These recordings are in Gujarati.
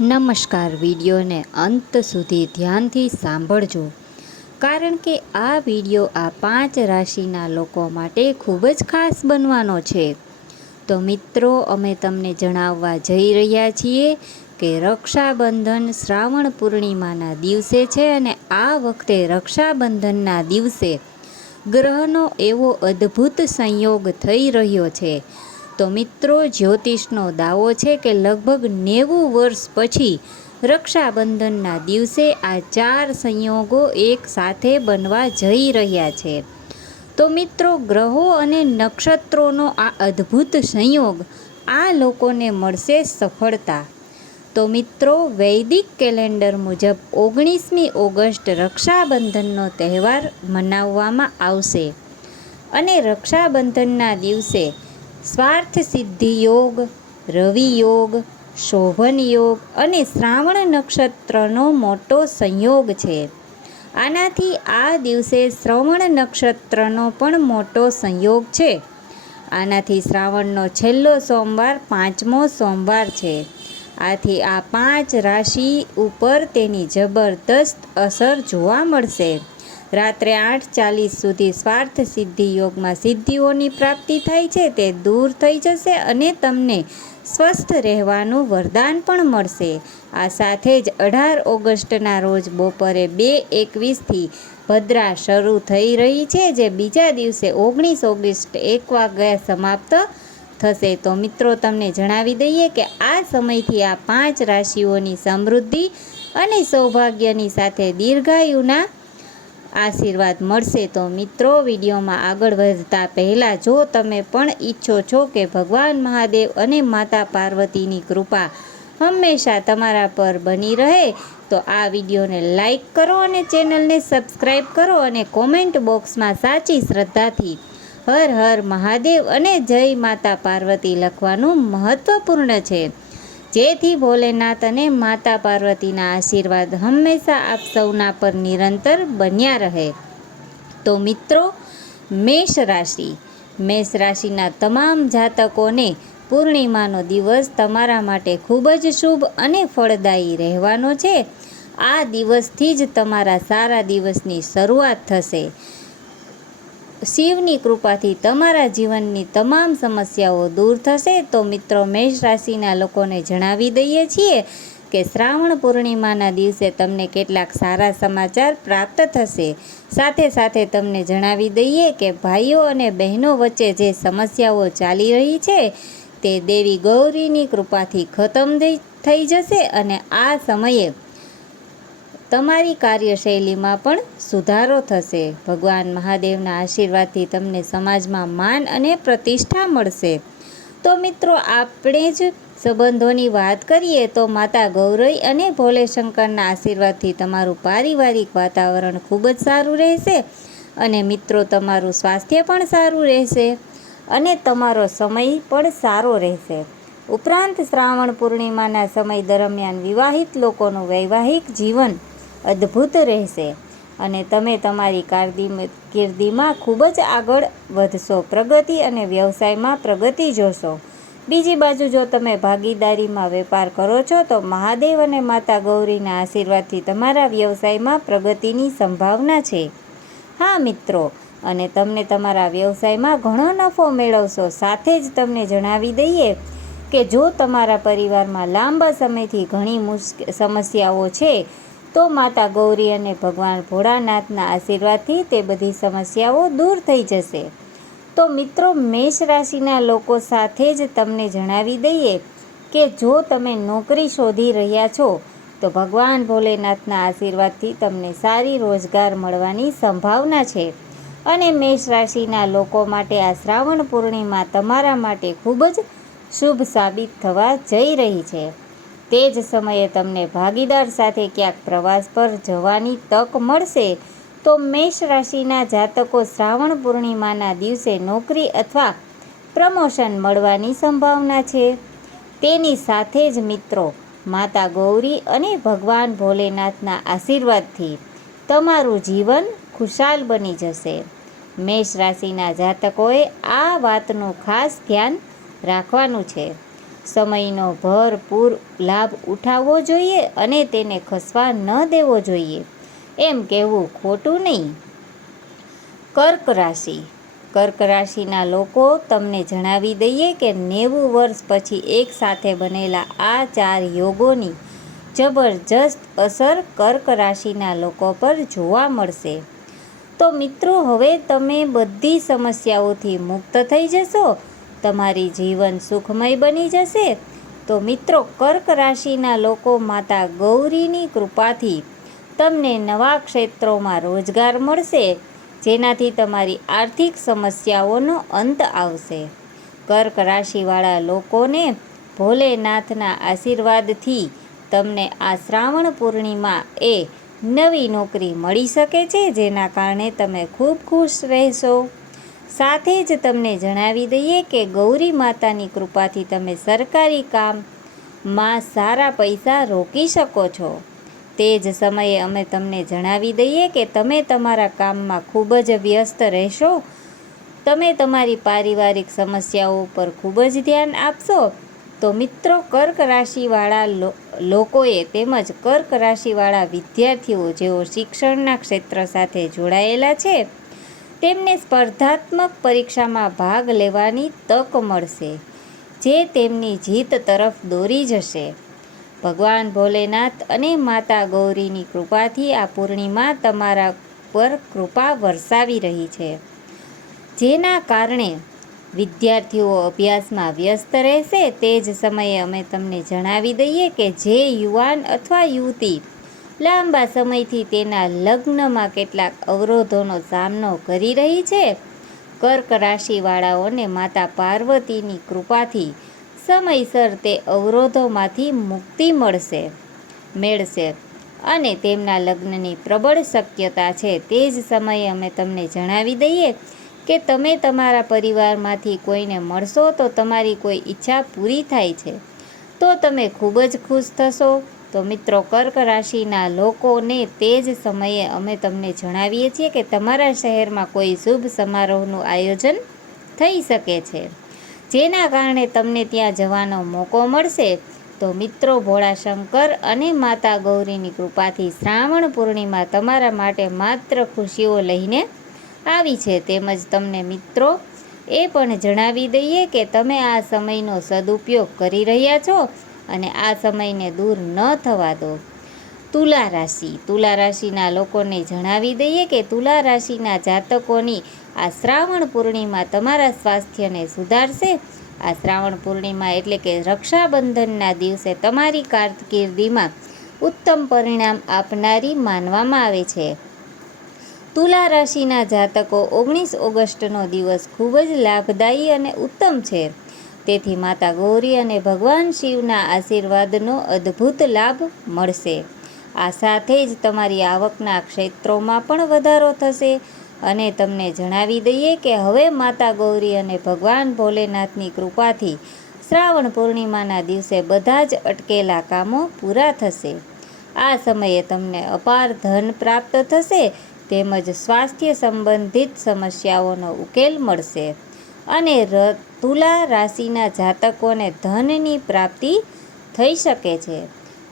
નમસ્કાર. વિડીયોને અંત સુધી ધ્યાનથી સાંભળજો, કારણ કે આ વિડીયો આ 5 રાશિના લોકો માટે ખૂબ જ ખાસ બનવાનો છે. તો મિત્રો, અમે તમને જણાવવા જઈ રહ્યા છીએ કે રક્ષાબંધન શ્રાવણ પૂર્ણિમાના દિવસે છે અને આ વખતે રક્ષાબંધનના દિવસે ગ્રહનો એવો અદ્ભુત સંયોગ થઈ રહ્યો છે. તો મિત્રો, જ્યોતિષનો દાવો છે કે લગભગ 90 વર્ષ પછી રક્ષાબંધનના દિવસે આ 4 સંયોગો એક સાથે બનવા જઈ રહ્યા છે. તો મિત્રો, ગ્રહો અને નક્ષત્રોનો આ અદ્ભુત સંયોગ આ લોકોને મળશે સફળતા. તો મિત્રો, વૈદિક કેલેન્ડર મુજબ 19મી ઓગસ્ટ રક્ષાબંધનનો તહેવાર મનાવવામાં આવશે અને રક્ષાબંધનના દિવસે સ્વાર્થ સિદ્ધિ યોગ, રવિ યોગ, શોભન યોગ અને શ્રાવણ નક્ષત્રનો મોટો સંયોગ છે. આનાથી આ દિવસે શ્રવણ નક્ષત્રનો પણ મોટો સંયોગ છે. આનાથી શ્રાવણનો છેલ્લો સોમવાર 5મો સોમવાર છે. આથી આ 5 રાશિ ઉપર તેની જબરદસ્ત અસર જોવા મળશે. રાત્રે 8:40 સુધી સ્વાર્થ સિદ્ધિ યોગમાં સિદ્ધિઓની પ્રાપ્તિ થાય છે તે દૂર થઈ જશે અને તમને સ્વસ્થ રહેવાનું વરદાન પણ મળશે. આ સાથે જ 18 ઓગસ્ટના રોજ બપોરે 2:21થી ભદ્રા શરૂ થઈ રહી છે, જે બીજા દિવસે 19 ઓગસ્ટ 1 વાગ્યે સમાપ્ત થશે. તો મિત્રો, તમને જણાવી દઈએ કે આ સમયથી આ 5 રાશિઓની સમૃદ્ધિ અને સૌભાગ્યની સાથે દીર્ઘાયુના આશીર્વાદ મળશે. તો મિત્રો, વિડીયોમાં આગળ વધતા પહેલાં જો તમે પણ ઈચ્છો છો કે ભગવાન મહાદેવ અને માતા પાર્વતીની કૃપા હંમેશા તમારા પર બની રહે, તો આ વિડીયોને લાઈક કરો અને ચેનલને સબસ્ક્રાઈબ કરો અને કોમેન્ટ બોક્સમાં સાચી શ્રદ્ધાથી હર હર મહાદેવ અને જય માતા પાર્વતી લખવાનું મહત્વપૂર્ણ છે, જેથી ભોલેનાથ અને માતા પાર્વતીના આશીર્વાદ હંમેશા આપ સૌના પર નિરંતર બન્યા રહે. તો મિત્રો, મેષ રાશિના તમામ જાતકોને પૂર્ણિમાનો દિવસ તમારા માટે ખૂબ જ શુભ અને ફળદાયી રહેવાનો છે. આ દિવસથી જ તમારા સારા દિવસની શરૂઆત થશે. શિવની કૃપાથી તમારા જીવનની તમામ સમસ્યાઓ દૂર થશે. તો મિત્રો, મેષ રાશિના લોકોને જણાવી દઈએ છીએ કે શ્રાવણ પૂર્ણિમાના દિવસે તમને કેટલાક સારા સમાચાર પ્રાપ્ત થશે. સાથે સાથે તમને જણાવી દઈએ કે ભાઈઓ અને બહેનો વચ્ચે જે સમસ્યાઓ ચાલી રહી છે તે દેવી ગૌરીની કૃપાથી ખતમ થઈ જશે અને આ સમયે તમારી કાર્યશૈલીમાં પણ સુધારો થશે. ભગવાન મહાદેવના આશીર્વાદથી તમને સમાજમાં માન અને પ્રતિષ્ઠા મળશે. તો મિત્રો, આપણે જ સંબંધોની વાત કરીએ તો માતા ગૌરી અને ભોલે શંકરના આશીર્વાદથી તમારું પારિવારિક વાતાવરણ ખૂબ જ સારું રહેશે અને મિત્રો, તમારું સ્વાસ્થ્ય પણ સારું રહેશે અને તમારો સમય પણ સારો રહેશે. ઉપરાંત શ્રાવણ પૂર્ણિમાના સમય દરમિયાન વિવાહિત લોકોનું વૈવાહિક જીવન અદ્ભુત રહેશે અને તમે તમારી કારકિર્દીમાં ખૂબ જ આગળ વધશો. પ્રગતિ અને વ્યવસાયમાં પ્રગતિ જોશો. બીજી બાજુ જો તમે ભાગીદારીમાં વેપાર કરો છો તો મહાદેવ અને માતા ગૌરીના આશીર્વાદથી તમારા વ્યવસાયમાં પ્રગતિની સંભાવના છે. હા મિત્રો, અને તમને તમારા વ્યવસાયમાં ઘણો નફો મેળવશો. સાથે જ તમને જણાવી દઈએ કે જો તમારા પરિવારમાં લાંબા સમયથી ઘણી સમસ્યાઓ છે તો માતા ગૌરી અને ભગવાન ભોળાનાથના આશીર્વાદથી તે બધી સમસ્યાઓ દૂર થઈ જશે. તો મિત્રો, મેષ રાશિના લોકો સાથે જ તમને જણાવી દઈએ કે જો તમે નોકરી શોધી રહ્યા છો તો ભગવાન ભોલેનાથના આશીર્વાદથી તમને સારી રોજગાર મળવાની સંભાવના છે અને મેષ રાશિના લોકો માટે આ શ્રાવણ પૂર્ણિમા તમારા માટે ખૂબ જ શુભ સાબિત થવા જઈ રહી છે. તે જ સમયે તમને ભાગીદાર સાથે ક્યાંક પ્રવાસ પર જવાની તક મળશે. તો મેષ રાશિના જાતકો શ્રાવણ પૂર્ણિમાના દિવસે નોકરી અથવા પ્રમોશન મળવાની સંભાવના છે. તેની સાથે જ મિત્રો, માતા ગૌરી અને ભગવાન ભોલેનાથના આશીર્વાદથી તમારું જીવન ખુશાલ બની જશે. મેષ રાશિના જાતકોએ આ વાતનું ખાસ ધ્યાન રાખવાનું છે. સમયનો ભરપૂર લાભ ઉઠાવવો જોઈએ અને તેને ખસવા ન દેવો જોઈએ, એમ કહેવું ખોટું નહીં. કર્ક રાશિ. કર્ક રાશિના લોકો, તમને જણાવી દઈએ કે 90 વર્ષ પછી એક સાથે બનેલા આ 4 યોગોની જબરજસ્ત અસર કર્ક રાશિના લોકો પર જોવા મળશે. તો મિત્રો, હવે તમે બધી સમસ્યાઓથી મુક્ત થઈ જશો. તમારી જીવન સુખમય બની જશે. તો મિત્રો, કર્ક રાશિના લોકો માતા ગૌરીની કૃપાથી તમને નવા ક્ષેત્રોમાં રોજગાર મળશે, જેનાથી તમારી આર્થિક સમસ્યાઓનો અંત આવશે. કર્ક રાશિવાળા લોકોને ભોલેનાથના આશીર્વાદથી તમને આ શ્રાવણ પૂર્ણિમા એ નવી નોકરી મળી શકે છે, જેના કારણે તમે ખૂબ ખુશ રહેશો. સાથે જ તમને જણાવી દઈએ કે ગૌરી માતાની કૃપાથી તમે સરકારી કામમાં સારા પૈસા રોકી શકો છો. તે જ સમયે અમે તમને જણાવી દઈએ કે તમે તમારા કામમાં ખૂબ જ વ્યસ્ત રહેશો. તમે તમારી પારિવારિક સમસ્યાઓ પર ખૂબ જ ધ્યાન આપશો. તો મિત્રો, કર્ક રાશિવાળા લોકોએ તેમજ કર્ક રાશિવાળા વિદ્યાર્થીઓ જેઓ શિક્ષણના ક્ષેત્ર સાથે જોડાયેલા છે, તેમને સ્પર્ધાત્મક પરીક્ષામાં ભાગ લેવાની તક મળશે, જે તેમની જીત તરફ દોરી જશે. ભગવાન ભોલેનાથ અને માતા ગૌરીની કૃપાથી આ પૂર્ણિમા તમારા પર કૃપા વરસાવી રહી છે, જેના કારણે વિદ્યાર્થીઓ અભ્યાસમાં વ્યસ્ત રહેશે. તે જ સમયે અમે તમને જણાવી દઈએ કે જે યુવાન અથવા યુવતી લાંબા સમયથી તેના લગ્નમાં કેટલાક અવરોધોનો સામનો કરી રહી છે, કર્ક રાશિવાળાઓને માતા પાર્વતીની કૃપાથી સમયસર તે અવરોધોમાંથી મુક્તિ મેળશે અને તેમના લગ્નની પ્રબળ શક્યતા છે. તે જ સમયે અમે તમને જણાવી દઈએ કે તમે તમારા પરિવારમાંથી કોઈને મળશો તો તમારી કોઈ ઈચ્છા પૂરી થાય છે, તો તમે ખૂબ જ ખુશ થશો. તો મિત્રો, કર્ક રાશિના લોકોને તે જ સમયે અમે તમને જણાવીએ છીએ કે તમારા શહેરમાં કોઈ શુભ સમારોહનું આયોજન થઈ શકે છે, જેના કારણે તમને ત્યાં જવાનો મોકો મળશે. તો મિત્રો, ભોળાશંકર અને માતા ગૌરીની કૃપાથી શ્રાવણ પૂર્ણિમા તમારા માટે માત્ર ખુશીઓ લઈને આવી છે. તેમજ તમને મિત્રો એ પણ જણાવી દઈએ કે તમે આ સમયનો સદુપયોગ કરી રહ્યા છો અને આ સમયને દૂર ન થવા દો. તુલા રાશિ. તુલા રાશિના લોકોને જણાવી દઈએ કે તુલા રાશિના જાતકોની આ શ્રાવણ પૂર્ણિમા તમારા સ્વાસ્થ્યને સુધારશે. આ શ્રાવણ પૂર્ણિમા એટલે કે રક્ષાબંધનના દિવસે તમારી કારકિર્દીમાં ઉત્તમ પરિણામ આપનારી માનવામાં આવે છે. તુલા રાશિના જાતકો 19 ઓગસ્ટનો દિવસ ખૂબ જ લાભદાયી અને ઉત્તમ છે. તેથી માતા ગૌરી અને ભગવાન શિવના આશીર્વાદનો અદ્ભુત લાભ મળશે. આ સાથે જ તમારી આવકના ક્ષેત્રોમાં પણ વધારો થશે અને તમને જણાવી દઈએ કે હવે માતા ગૌરી અને ભગવાન ભોલેનાથની કૃપાથી શ્રાવણ પૂર્ણિમાના દિવસે બધા જ અટકેલા કામો પૂરા થશે. આ સમયે તમને અપાર ધન પ્રાપ્ત થશે તેમજ સ્વાસ્થ્ય સંબંધિત સમસ્યાઓનો ઉકેલ મળશે અને તુલા રાશિના જાતકોને ધનની પ્રાપ્તિ થઈ શકે છે.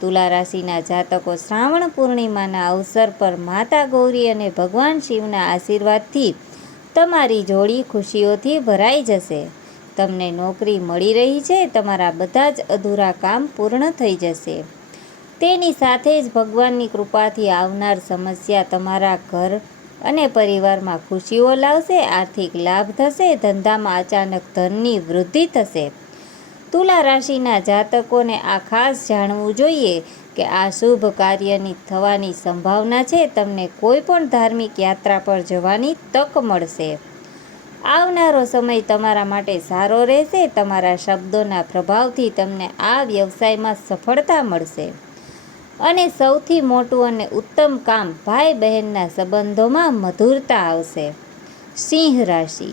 તુલા રાશિના જાતકો શ્રાવણ પૂર્ણિમાના અવસર પર માતા ગૌરી અને ભગવાન શિવના આશીર્વાદથી તમારી જોડી ખુશીઓથી ભરાઈ જશે. તમને નોકરી મળી રહી છે, તમારા બધા જ અધૂરા કામ પૂર્ણ થઈ જશે. તેની સાથે જ ભગવાનની કૃપાથી આવનાર સમસ્યા તમારા ઘર અને પરિવારમાં ખુશીઓ લાવશે. આર્થિક લાભ થશે. ધંધામાં અચાનક ધનની વૃદ્ધિ થશે. તુલા રાશિના જાતકોને આ ખાસ જાણવું જોઈએ કે આ શુભ કાર્યની થવાની સંભાવના છે. તમને કોઈ પણ ધાર્મિક યાત્રા પર જવાની તક મળશે. આવનારો સમય તમારા માટે સારો રહેશે. તમારા શબ્દોના પ્રભાવથી તમને આ વ્યવસાયમાં સફળતા મળશે અને સૌથી મોટું અને ઉત્તમ કામ, ભાઈ બહેનના સંબંધોમાં મધુરતા આવશે. સિંહ રાશિ.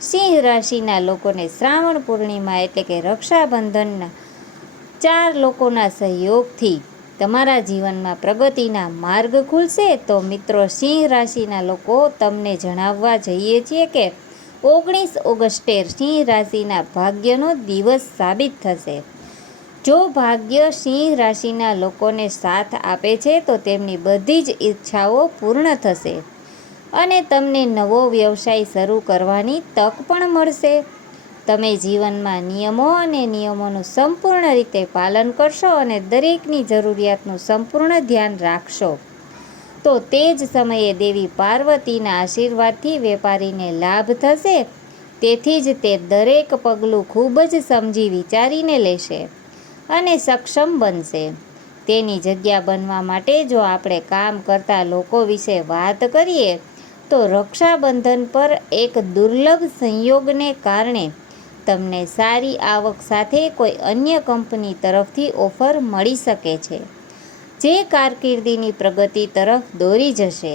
સિંહ રાશિના લોકોને શ્રાવણ પૂર્ણિમા એટલે કે રક્ષાબંધનના 4 લોકોના સહયોગથી તમારા જીવનમાં પ્રગતિના માર્ગ ખુલશે. તો મિત્રો, સિંહ રાશિના લોકો, તમને જણાવવા જઈએ છીએ કે 19 ઓગસ્ટે સિંહ રાશિના ભાગ્યનો દિવસ સાબિત થશે. જો ભાગ્ય સિંહ રાશિના લોકોને સાથ આપે છે તો તેમની બધી જ ઈચ્છાઓ પૂર્ણ થશે અને તમને નવો વ્યવસાય શરૂ કરવાની તક પણ મળશે. તમે જીવનમાં નિયમો અને નિયમોનું સંપૂર્ણ રીતે પાલન કરશો અને દરેકની જરૂરિયાતનું સંપૂર્ણ ધ્યાન રાખશો. તો તે જ સમયે દેવી પાર્વતીના આશીર્વાદથી વેપારીને લાભ થશે. તેથી જ તે દરેક પગલું ખૂબ જ સમજી વિચારીને લેશે અને સક્ષમ બનશે. તેની જગ્યા બનવા માટે જો આપણે કામ કરતા લોકો વિશે વાત કરીએ તો રક્ષાબંધન પર એક દુર્લભ સંયોગને કારણે તમને સારી આવક સાથે કોઈ અન્ય કંપની તરફથી ઓફર મળી શકે છે, જે કારકિર્દીની પ્રગતિ તરફ દોરી જશે.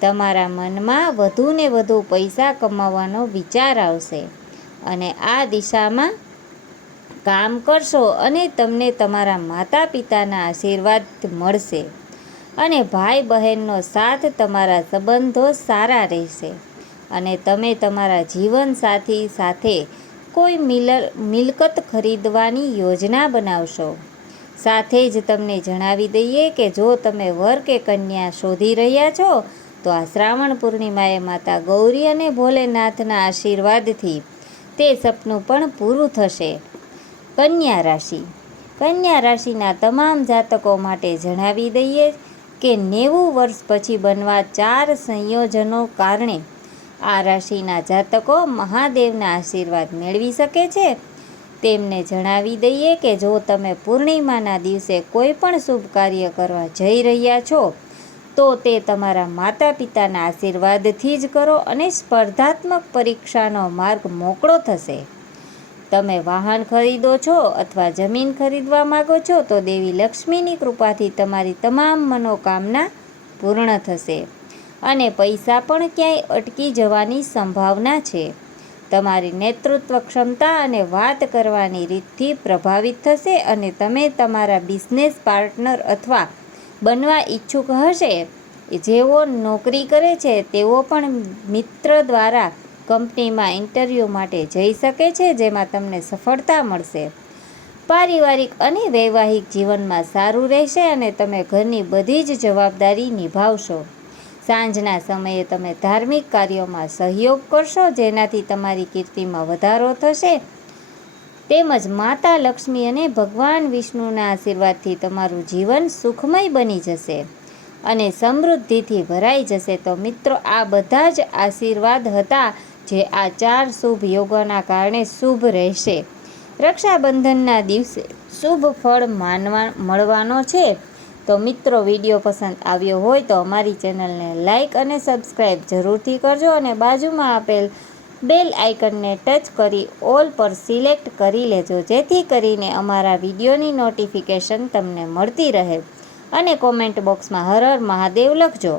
તમારા મનમાં વધુને વધુ પૈસા કમાવાનો વિચાર આવશે અને આ દિશામાં કામ કરશો અને તમને તમારા માતા પિતાના આશીર્વાદ મળશે અને ભાઈ બહેનનો સાથ. તમારા સંબંધો સારા રહેશે અને તમે તમારા જીવનસાથી સાથે કોઈ મિલકત ખરીદવાની યોજના બનાવશો. સાથે જ તમને જણાવી દઈએ કે જો તમે વર કે કન્યા શોધી રહ્યા છો તો આ શ્રાવણ પૂર્ણિમાએ માતા ગૌરી અને ભોલેનાથના આશીર્વાદથી તે સપનું પણ પૂરું થશે. કન્યા રાશિ. કન્યા રાશિના તમામ જાતકો માટે જણાવી દઈએ કે 90 વર્ષ પછી બનવા 4 સંયોજનો કારણે આ રાશિના જાતકો મહાદેવના આશીર્વાદ મેળવી શકે છે. તેમને જણાવી દઈએ કે જો તમે પૂર્ણિમાના દિવસે કોઈ પણ શુભ કાર્ય કરવા જઈ રહ્યા છો તો તે તમારા માતા પિતાના આશીર્વાદથી જ કરો અને સ્પર્ધાત્મક પરીક્ષાનો માર્ગ મોકળો થશે. તમે વાહન ખરીદો છો અથવા જમીન ખરીદવા માંગો છો તો દેવી લક્ષ્મીની કૃપાથી તમારી તમામ મનોકામના પૂર્ણ થશે અને પૈસા પણ ક્યાંય અટકી જવાની સંભાવના છે. તમારી નેતૃત્વ ક્ષમતા અને વાત કરવાની રીતથી પ્રભાવિત થશે અને તમે તમારા બિઝનેસ પાર્ટનર અથવા બનવા ઈચ્છુક હશે જેઓ નોકરી કરે છે તેઓ પણ મિત્ર દ્વારા કંપનીમાં ઇન્ટરવ્યૂ માટે જઈ શકે છે, જેમાં તમને સફળતા મળશે. પારિવારિક અને વૈવાહિક જીવનમાં સારું રહેશે અને તમે ઘરની બધી જ જવાબદારી નિભાવશો. સાંજના સમયે તમે ધાર્મિક કાર્યોમાં સહયોગ કરશો જેનાથી તમારી કીર્તિમાં વધારો થશે. તેમજ માતા લક્ષ્મી અને ભગવાન વિષ્ણુના આશીર્વાદથી તમારું જીવન સુખમય બની જશે અને સમૃદ્ધિથી ભરાઈ જશે. તો મિત્રો, આ બધા જ આશીર્વાદ હતા જે આ 4 શુભ યોગોના કારણે શુભ રહેશે. રક્ષાબંધનના દિવસે શુભ ફળ મળવાનો છે. તો મિત્રો, વિડીયો પસંદ આવ્યો હોય તો અમારી ચેનલને લાઈક અને સબસ્ક્રાઈબ જરૂરથી કરજો અને બાજુમાં આપેલ બેલ આઇકનને ટચ કરી ઓલ પર સિલેક્ટ કરી લેજો, જેથી કરીને અમારા વિડીયોની નોટિફિકેશન તમને મળતી રહે. અને કોમેન્ટ બોક્સમાં હર હર મહાદેવ લખજો.